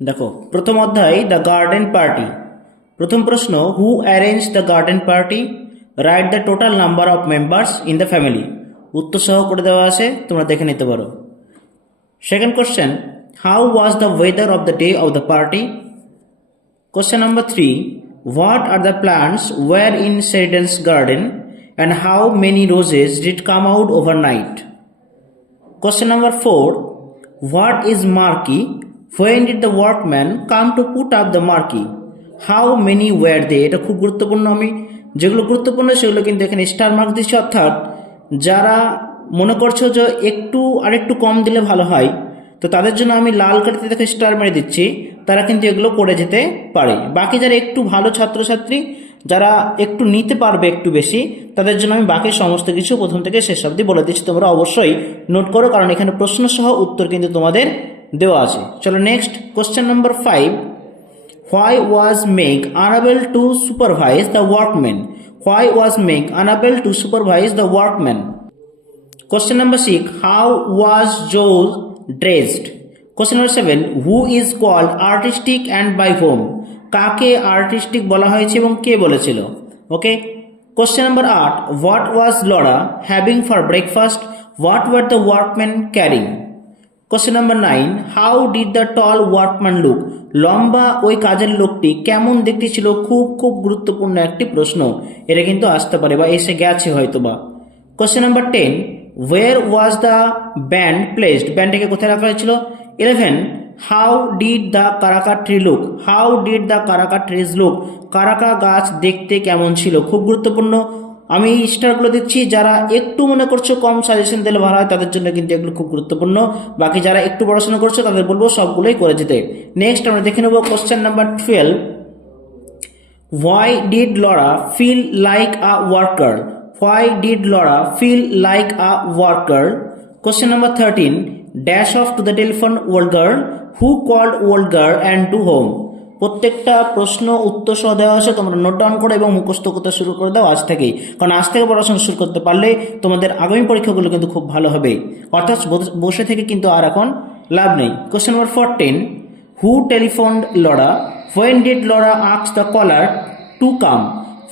দেখো প্রথম অধ্যায় দ্য গার্ডেন পার্টি। প্রথম প্রশ্ন, who arrange the garden party? Right the total number of members in the family. উত্তর সহ করে দেওয়া আছে, তোমরা দেখে নিতে পারো। Second question, how was the weather of the day of the party? Question number 3. What are the plants were in Sheridan's garden and how many roses did come out overnight? Question number 4. What is marquee? When did the workmen come to put up the marquee? How many were they? এটা খুব গুরুত্বপূর্ণ। আমি যেগুলো গুরুত্বপূর্ণ সেগুলো কিন্তু এখানে star mark দিচ্ছি, অর্থাৎ যারা মনে করছো যে আরেকটু কম দিলে ভালো হয়, তো তাদের জন্য আমি লাল কালিতে দেখে স্টার মেরে দিচ্ছি, তারা কিন্তু এগুলো করে যেতে পারে। বাকি যারা একটু ভালো ছাত্রছাত্রী, যারা একটু নিতে পারবে একটু বেশি, তাদের জন্য আমি বাকি সমস্ত কিছু প্রথম থেকে শেষ অবধি বলে দিচ্ছি। তোমরা অবশ্যই নোট করো, কারণ এখানে প্রশ্ন সহ উত্তর কিন্তু তোমাদের দেওয়া আছে। চলো next, question number 5. Why was Meg unable to supervise the workmen? Why was Meg unable to supervise the workmen? Question number 6. How was Joe dressed? Question number 7. Who is called artistic and by whom? কাকে artistic বলা হয়েছে এবং কে বলেছিল? ওকে। Question number 8. What was Laura having for breakfast? What were the workmen carrying? Question number 9. How did the tall workman look? লম্বা ওই কাজের লোকটি কেমন দেখতে ছিল? খুব খুব গুরুত্বপূর্ণ একটি প্রশ্ন, এটা কিন্তু আসতে পারে বা এসে গেছে হয়তোবা। Question number 10. Where was the band placed? ব্যান্ডটাকে কোথায় রাখা হয়েছিল? 11. How did the কারাকা tree look? How did the কারাকা trees look? কারাকা গাছ দেখতে কেমন ছিল? খুব গুরুত্বপূর্ণ। আমি স্টারগুলো দিচ্ছি, যারা একটু মনে করছো কম সাজেশন দিলে ভালো হয় তাদের জন্য কিন্তু এগুলো খুব গুরুত্বপূর্ণ। বাকি যারা একটু পড়াশোনা করছো তাদের বলবো সবগুলোই করে যেতে। নেক্সট আমরা দেখে নেব question number 12. Why did Laura feel like a worker? Why did Laura feel like a worker? Question number 13. Dash off to the telephone old girl. Who called old girl and to whom? প্রত্যেকটা প্রশ্ন উত্তর সহ দেওয়া আছে, তোমরা note down করো এবং মুখস্থ করতে শুরু করে দাও আজ থেকেই, কারণ আজ থেকে পড়াশোনা শুরু করতে পারলে তোমাদের আগামী পরীক্ষাগুলো কিন্তু খুব ভালো হবে। অর্থাৎ বসে থেকে কিন্তু আর এখন লাভ নেই। Question number 14. Who telephoned Laura? When did Laura ask the caller to come?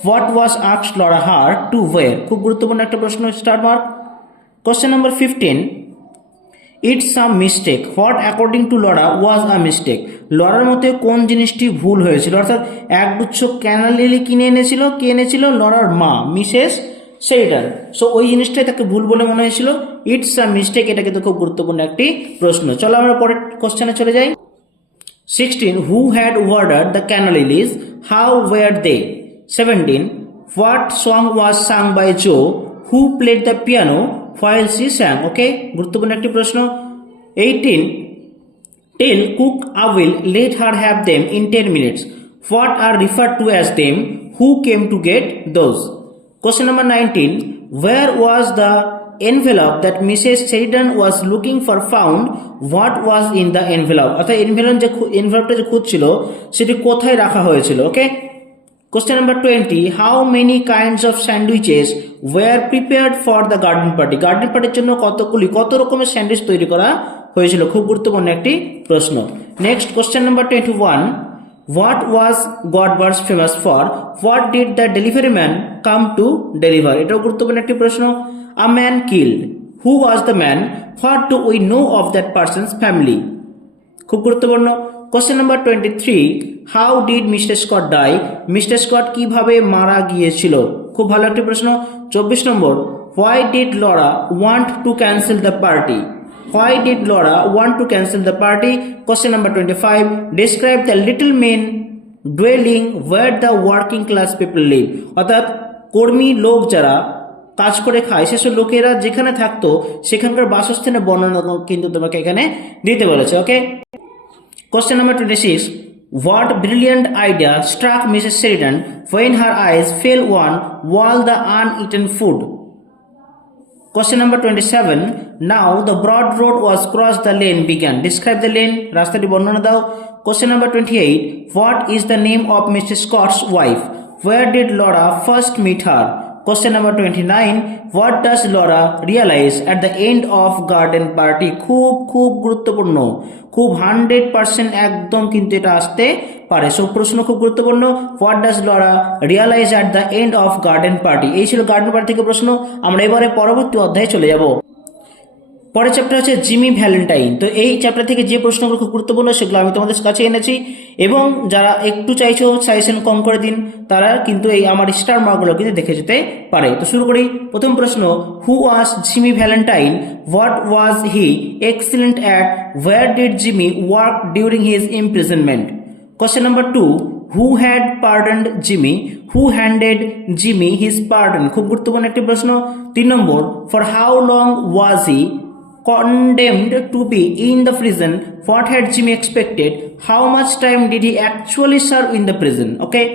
What was asked Laura her to wear? খুব গুরুত্বপূর্ণ একটা প্রশ্ন, star mark. Question number 15. It's a mistake. What according to Laura was a mistake? Lawler মতে কোন জিনিসটি ভুল হয়েছিল? অর্থাৎ একগুচ্ছ ক্যানাল লিলি কিনে এনেছিল, কে এনেছিল? লরার মা, মিসেস শেরিডান। সো ওই জিনিসটাই তাকে ভুল বলে মনে হয়েছিল। ইটস আ মিস্টেক, এটা কিন্তু খুব গুরুত্বপূর্ণ একটি প্রশ্ন। চলো আমরা পরের কোশ্চেনে চলে যাই। 16. Who had ordered the canna lilies? How were they? 17. What song was sung by Joe? Who played the piano while she sang? Okay, গুরুত্বপূর্ণ একটি প্রশ্ন। 18. Tell cook will let her have them in 10 minutes. What are referred to as them? Who came to get those? Question number 19. Where was the envelope that Mrs. Sheridan was looking for found? What was in the envelope? অর্থাৎ envelope যে খুঁজছিল সেটি কোথায় রাখা হয়েছিল? ওকে। Question number 20. How many kinds of sandwiches were prepared for the garden party? Garden পার্টির জন্য কত রকমের স্যান্ডউইচ তৈরি করা হয়েছিল? খুব গুরুত্বপূর্ণ একটি প্রশ্ন। Next, question number 21. What was Godbirds famous for? What did the delivery man come to deliver? এটাও গুরুত্বপূর্ণ একটি প্রশ্ন। A man killed. Who was the man? What do we know of that person's family? খুব গুরুত্বপূর্ণ। Question number 23. How did mister Scott die? Mister Scott কিভাবে মারা গিয়েছিল? খুব ভালো একটি প্রশ্ন। 24 নম্বর. Why did Laura want to cancel the party? Why did Laura want to cancel the party? Question number 25. Describe the little men dwelling where the working class people live. অর্থাৎ কর্মী লোক যারা কাজ করে খায় সেসব লোকেরা যেখানে থাকতো সেখানকার বাসস্থানের বর্ণনা কিন্তু তোমাকে এখানে দিতে বলেছে। ওকে। Question number 26. What brilliant idea struck Mrs. Sheridan when her eyes fell on all the uneaten food? Question number 27. Now the broad road was crossed, the lane began. Describe the lane. রাস্তাটি বর্ণনা দাও। Question number 28. What is the name of Mr. Scott's wife? Where did Laura first meet her? Question number 29. What does Laura realize at the end of garden party? খুব খুব গুরুত্বপূর্ণ, খুব 100% একদম কিন্তু এটা আসতে পারে। সো প্রশ্ন খুব গুরুত্বপূর্ণ। What does Laura realize at the end of garden party? এই ছিল গার্ডেন পার্টি থেকে প্রশ্ন। আমরা এবারে পরবর্তী অধ্যায়ে চলে যাব। পরের চ্যাপ্টার হচ্ছে জিমি ভ্যালেন্টাইন। তো এই চ্যাপ্টার থেকে যে প্রশ্নগুলো খুব গুরুত্বপূর্ণ সেগুলো আমি তোমাদের কাছে এনেছি, এবং যারা একটু চাইছো সাজেশন কম করে দিন তারা কিন্তু এই আমার স্টার মার্কগুলো কিন্তু দেখে যেতে পারে। তো শুরু করি। প্রথম প্রশ্ন, who was Jimmy Valentine? What was he excellent at? Where did Jimmy work during his imprisonment? Question number 2, who had pardoned Jimmy? Who handed Jimmy his pardon? খুব গুরুত্বপূর্ণ একটি প্রশ্ন। 3 নম্বর, for how long was he condemned to be in the prison? What had Jimmy expected? How much time did he actually serve in the prison? Okay.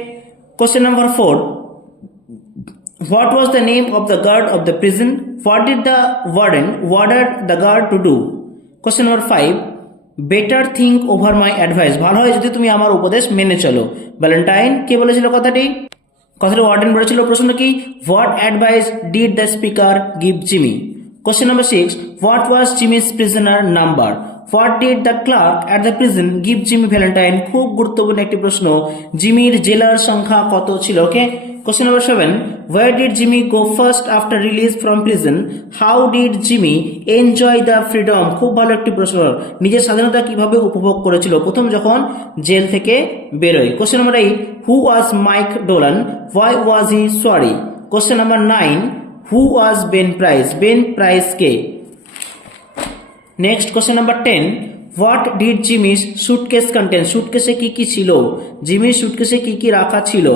Question number 4, what was the name of the guard of the prison? What did the warden order the guard to do? Question number 5, better think over my advice. ভালো হয় যদি তুমি আমার উপদেশ মেনে চলো। Valentine কে বলেছিল কথাটি? কথাটি ওয়ার্ডেন বলেছিল। প্রশ্ন কি? What advice did the speaker give Jimmy? Question number 6, what was Jimmy's prisoner number? What did the clerk at the prison give Jimmy Valentine? খুব গুরুত্বপূর্ণ একটি প্রশ্ন। জিমির জেলার সংখ্যা কত ছিল? ওকে। Question number 7, where did Jimmy go first after release from prison? How did Jimmy enjoy the freedom? খুব ভালো একটি প্রশ্ন। নিজের স্বাধীনতা কিভাবে উপভোগ করেছিল প্রথম যখন জেল থেকে বেরোয়? Question number 8, who was Mike Dolan? Why was he sorry? Question number 9, who was Ben Price? Ben Price K? Next, question number 10, what did Jimmy's suitcase contain? সুটকেসে কি কি ছিল? জিমির সুটকেসে কি কি রাখা ছিল?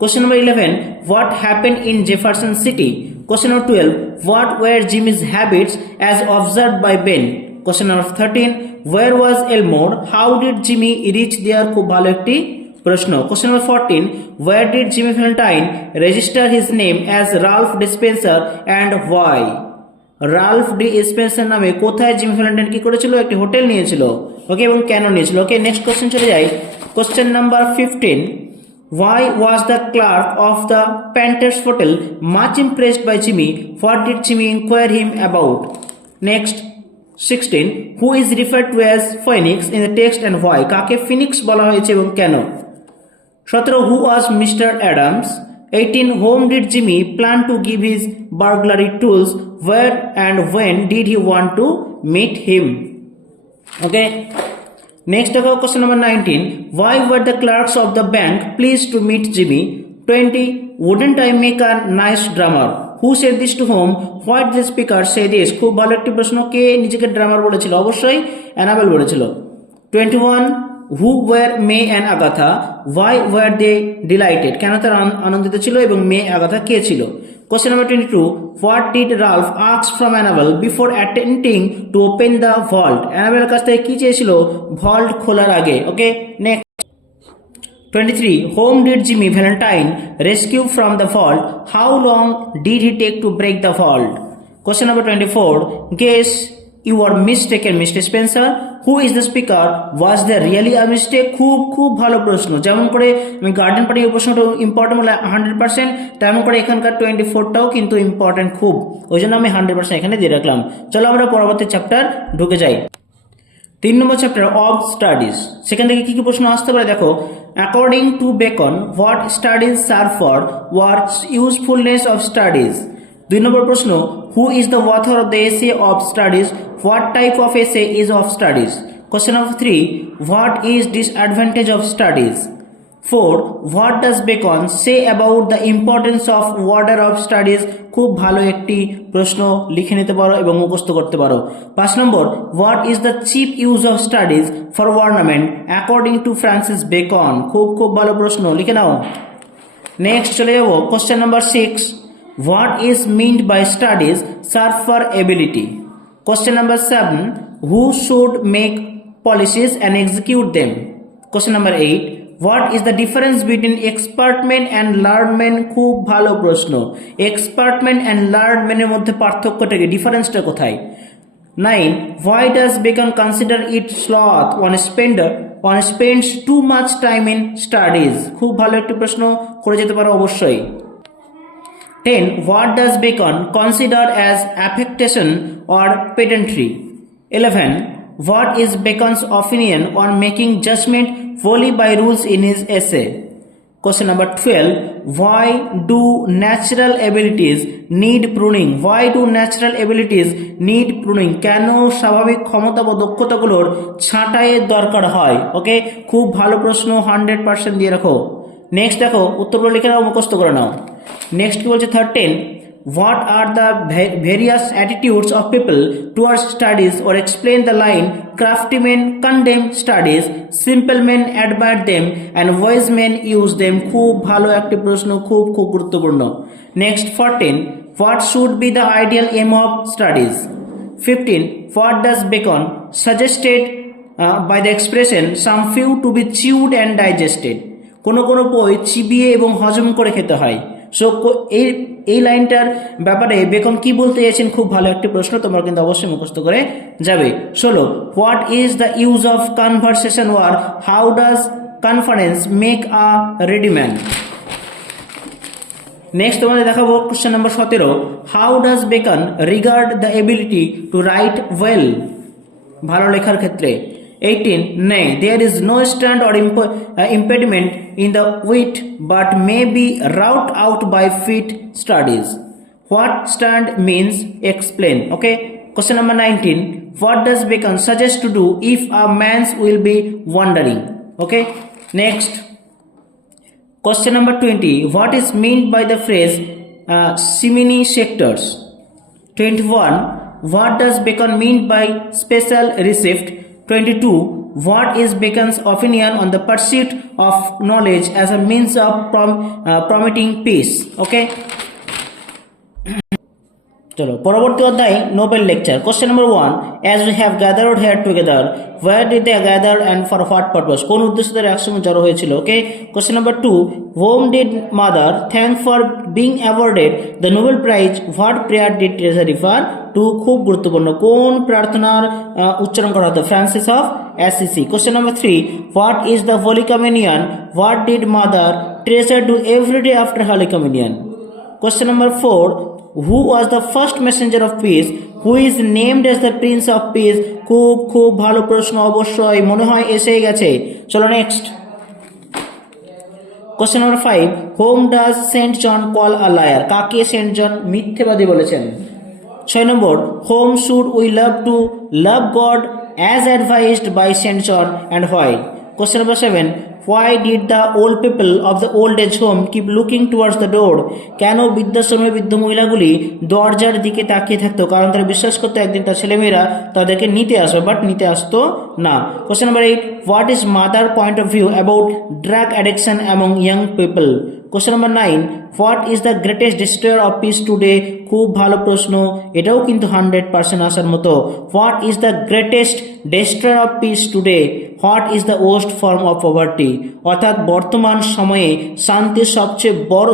Question number 11, what happened in Jefferson City? Question number 12, what were Jimmy's habits as observed by Ben? Question number 13, where was Elmore? How did Jimmy reach there? খুব ভালো একটি প্রশ্ন। Question number 14, where did Jimmy Valentine register his name as Ralph Dispenser and why? Ralph D Spencer নামে কোথায় Jimmy Valentine কি করেছিল? একটি hotel নিয়েছিল। ওকে, এবং কেন নিয়েছিল? ওকে, নেক্সট কোশ্চেন চলে যাই। Question number 15, why was the clerk of the Panthers Hotel much impressed by Jimmy? What did Jimmy inquire him about? Next, 16, who is referred to as Phoenix in the text and why? কাকে Phoenix বলা হয়েছে এবং কেন? 17, who was Mr. Adams? 18, whom did Jimmy plan to give his burglary tools? Where and when did he want to meet him? Okay. Next, question number 19, why were the clerks of the bank pleased to meet Jimmy? 20, wouldn't I make a nice drummer? Who said this to whom? Why did the speaker say this? খুব ভালো একটি প্রশ্ন। কে নিজেকে ড্রামার বলেছিল? অবশ্যই enable বলেছিল। 21, who were May and Agatha? Why were they delighted? কেন তারা আনন্দিত ছিল এবং মে আগাথা কে ছিল? Question number 22, what did Ralph ask from Annabelle before attempting to open the vault? Annabelle কাছ থেকে কি চেয়েছিল ভল্ট খোলার আগে? ওকে, next. 23, whom did Jimmy Valentine rescue from the vault? How long did he take to break the vault? Question number 24, guess you are mistaken, Mr. Spencer. Who is the speaker? Was there really a mistake? খুব খুব ভালো প্রশ্ন। যেমন করে আমি garden party প্রশ্নটা important বলে 100%, তেমন করে এখানকার 24টাও কিন্তু ইম্পর্টেন্ট খুব, ওই জন্য আমি 100% এখানে দিয়ে রাখলাম। চলো আমরা পরবর্তী চ্যাপ্টার ঢুকে যাই। 3 নম্বর চ্যাপ্টার অফ স্টাডিজ। সেখান থেকে কি কি প্রশ্ন আসতে পারে দেখো। According to beacon, what studies serve for? What's usefulness of studies? 2 নম্বর প্রশ্ন, who is the author of the essay of studies? What type of essay is of studies? Question number 3, what is disadvantage of studies? 4, what does Bacon say about the importance of order of studies? খুব ভালো একটি প্রশ্ন, লিখে নিতে পারো এবং মুখস্থ করতে পারো। 5 নম্বর, what is the chief use of studies for ornament according to Francis Bacon? খুব খুব ভালো প্রশ্ন, লিখে নাও। নেক্সট চলে যাব question number 6, what is meant by studies serve for ability? Question number 7, who should make policies and execute them? Question number 8, what is the difference between expertment and learnment? খুব ভালো প্রশ্ন। expertment and learnment এর মধ্যে পার্থক্যটা কি, ডিফারেন্সটা কোথায়? 9, why does Bacon consider it sloth one spends too much time in studies? খুব ভালো একটি প্রশ্ন, করে যেতে পারো অবশ্যই। 10. What does Bacon consider as affectation or pedantry? 11. What is Bacon's opinion on making judgment wholly by rules in his essay? Question number 12. Why do natural abilities need pruning? Why do natural abilities need pruning? কেন স্বাভাবিক ক্ষমতা বা দক্ষতাগুলোর ছাঁটাইয়ের দরকার হয়? ওকে, খুব ভালো প্রশ্ন, 100% দিয়ে রাখো। নেক্সট দেখো, উত্তরগুলো লিখে নাও, মুখস্থ করে নাও। নেক্সট কি বলছে 13. What are the various attitudes of people towards studies, or explain the line crafty men condemn studies, simple men admire them and wise men use them? খুব ভালো একটি প্রশ্ন, খুব গুরুত্বপূর্ণ। Next 14. What should be the ideal aim of studies? 15. What does Bacon suggested by the expression some few to be chewed and digested? কোনো বই চিবিয়ে এবং হজম করে খেতে হয়। সো এই লাইনটার ব্যাপারে বেকন কি বলতে চাইছেন, খুব ভালো একটি প্রশ্ন, তোমরা কিন্তু অবশ্যই মুখস্থ করে যাবে। 16. What is the use of conversation, or how does conference make a ready man? Next তোমাদের দেখাবো question number 17. How does Bacon regard the ability to write well? ভালো লেখার ক্ষেত্রে। 18. Nay, there is no stand or impediment in the wit, but may be wrought out by fit studies. What stand means, explain. Okay. Question number 19. What does Bacon suggest to do if a man's will be wandering? Okay. Next. Question number 20. What is meant by the phrase simony sectors? 21. What does Bacon mean by special receipt? 22. What is Bacon's opinion on the pursuit of knowledge as a means of promoting peace? Okay. চলো পরবর্তী অধ্যায়, Nobel lecture. Question number 1. As we have gathered here together, where did they gather and for what purpose? কোন উদ্দেশ্যে তারা একসঙ্গে জড়ো হয়েছিল? Okay. Question number 2. Whom did mother thank for being awarded the Nobel Prize? What prayer did Teresa refer to? খুব গুরুত্বপূর্ণ, কোন প্রার্থনার উচ্চারণ করা হতো? Francis of Assisi. Question number 3. What is the Holy Communion? What did mother Teresa do every day after Holy Communion? Question number 4. Who was the first messenger of peace? Who is named as the Prince of Peace? খুব ভালো প্রশ্ন, অবশ্যই মনে হয় এসেই গেছে। চলো next. Question number 5. Whom does Saint John call a liar? কাকে সেন্ট জন মিথ্যেবাদী বলেছেন? 6 নম্বর. Whom should we love to love God as advised by Saint John, and why? Question number 7. Why did the old people of the old age home keep looking towards the door? কেন বৃদ্ধাশ্রমের বৃদ্ধ মহিলাগুলি দরজার দিকে তাকিয়ে থাকতো? কারণ তারা বিশ্বাস করতো একদিন তার ছেলেমেয়েরা তাদেরকে নিতে আসবে, বাট নিতে আসতো না। Question number 8. What is mother point of view about drug addiction among young people? Question number 9. What is the greatest destroyer of peace today? খুব ভালো প্রশ্ন, এটাও কিন্তু 100% আসার মতো। What is the greatest destroyer of peace today? What is the worst form of poverty? অর্থাৎ বর্তমান সময়ে শান্তির সবচেয়ে বড়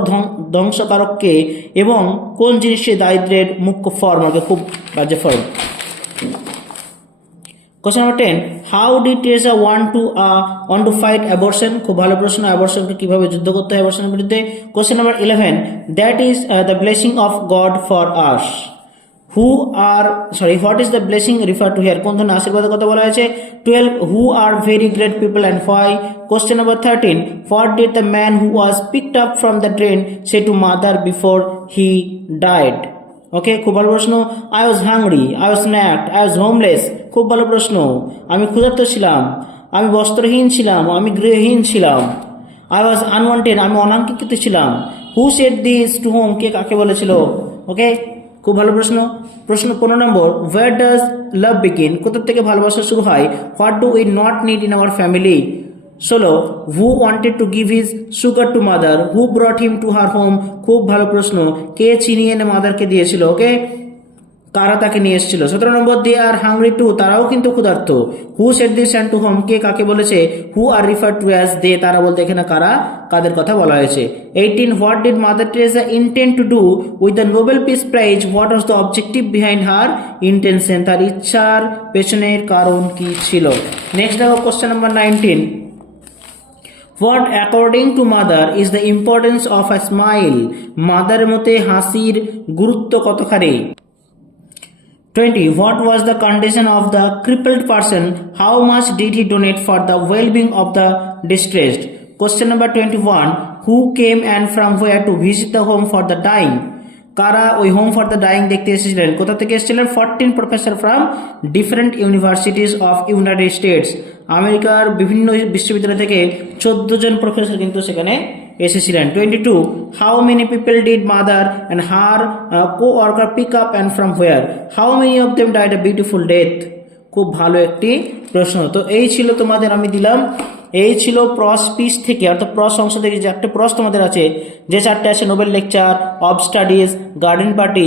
ধ্বংসকারককে এবং কোন জিনিসটি দারিদ্রের মুখ্য ফর্ম, খুব বাজে form. Question number 10. How did Teresa want to fight abortion? খুব ভালো প্রশ্ন, অ্যাবর্শনকে কিভাবে যুদ্ধ করতে হয় অ্যাবর্শনের বিরুদ্ধে। Question number 11. That is the blessing of God for us. What is the blessing referred to here? কোন ধরনের আশীর্বাদের কথা বলা হয়েছে? 12. Who are very great people and why? Question number 13. What did the man who was picked up from the drain say to mother before he died? ওকে, খুব ভালো প্রশ্ন। I was hungry, I was naked, I was homeless. খুব ভালো প্রশ্ন। আমি ক্ষুধার্ত ছিলাম, আমি বস্ত্রহীন ছিলাম, আমি গৃহহীন ছিলাম। I was unwanted, আমি অনাকাঙ্ক্ষিত ছিলাম। Who said this to whom? কে কাকে বলেছিল? ওকে, খুব ভালো প্রশ্ন। প্রশ্ন 15 নম্বর. Where does love begin? কোথা থেকে ভালোবাসা শুরু হয়? What do we not need in our family? 16. Who wanted to give his sugar to mother? Who brought him to her home? খুব ভালো প্রশ্ন। কে চিনি এনে মাদারকে দিয়েছিল? ওকে, কারা তাকে নিয়ে এসেছিল? 17 নম্বর. They are hungry too, তারাও কিন্তু ক্ষুধার্ত। Who said this and to whom? কে কাকে বলেছে? Who are referred to as they? তারা বলতে এখানে কারা, কাদের কথা বলা হয়েছে। 18. What did Mother Teresa intend to do with the Nobel Peace Prize? What was the objective behind her intention? তার ইচ্ছার পেছনের কারণ কি ছিল? নেক্সট দেখো question number 19. What according to mother is the importance of a smile, mother মতে হাসির গুরুত্ব কতখানি। 20. What was the condition of the crippled person? How much did he donate for the well-being of the distressed? Question number 21. Who came and from where to visit the home for the dying? কারা ওই home for the dyeing দেখতে এসেছিলেন, কোথা থেকে এসেছিলেন? 14 professor from different universities of United states, আমেরিকার বিভিন্ন বিশ্ববিদ্যালয় থেকে 14 জন প্রফেসর কিন্তু সেখানে এসেছিলেন। 22. How many people did mother and her coworker pick up and from where? How many of them died a beautiful death? খুব ভালো একটি প্রশ্ন। তো এই ছিল তোমাদের, আমি দিলাম, এই ছিল প্রস পিস থেকে, অর্থাৎ প্রস অংশ থেকে যে একটা প্রস তোমাদের আছে, যে চারটে আছে Nobel lecture, of studies, garden party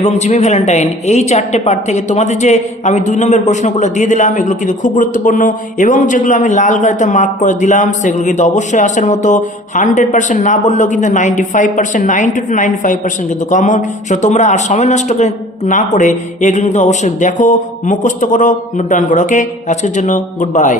এবং জিমি ভ্যালেন্টাইন, এই চারটে পার্ট থেকে তোমাদের যে আমি 2 নম্বর প্রশ্নগুলো দিয়ে দিলাম, এগুলো কিন্তু খুব গুরুত্বপূর্ণ, এবং যেগুলো আমি লাল গাড়িতে মার্ক করে দিলাম সেগুলো কিন্তু অবশ্যই আসার মতো। 100% না বললেও কিন্তু 95%, 90 to 95% কিন্তু কমন। সো তোমরা আর সময় নষ্ট না করে এগুলো কিন্তু অবশ্যই দেখো, মুখস্থ করো, নোট ডাউন করো। ওকে, আজকের জন্য গুড বাই।